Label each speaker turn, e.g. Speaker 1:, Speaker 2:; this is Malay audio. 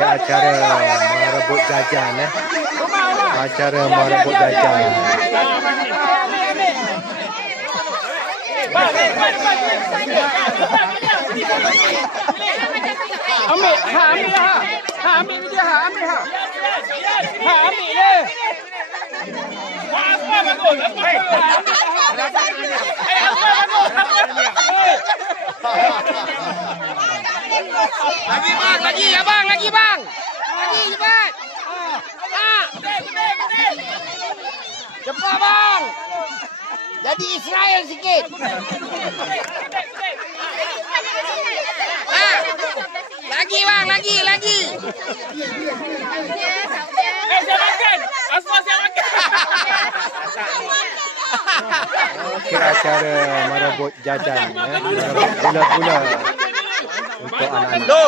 Speaker 1: Acara merebut jajan eh. Acara merebut jajan.
Speaker 2: Ambil, ha ambil ha. Ha ambil dia ha, ambil ha. Ha ambil dia. Lagi bang, lagi abang, lagi bang. Lagi cepat. Ha. Cepat bang. Jadi Israel sikit. Ha. Lagi bang, lagi, lagi. Eh, saya makan. Asma saya makan.
Speaker 1: Okey, acara merebut jajan eh. Merebut gula-gula Ito, anak.
Speaker 2: Ano.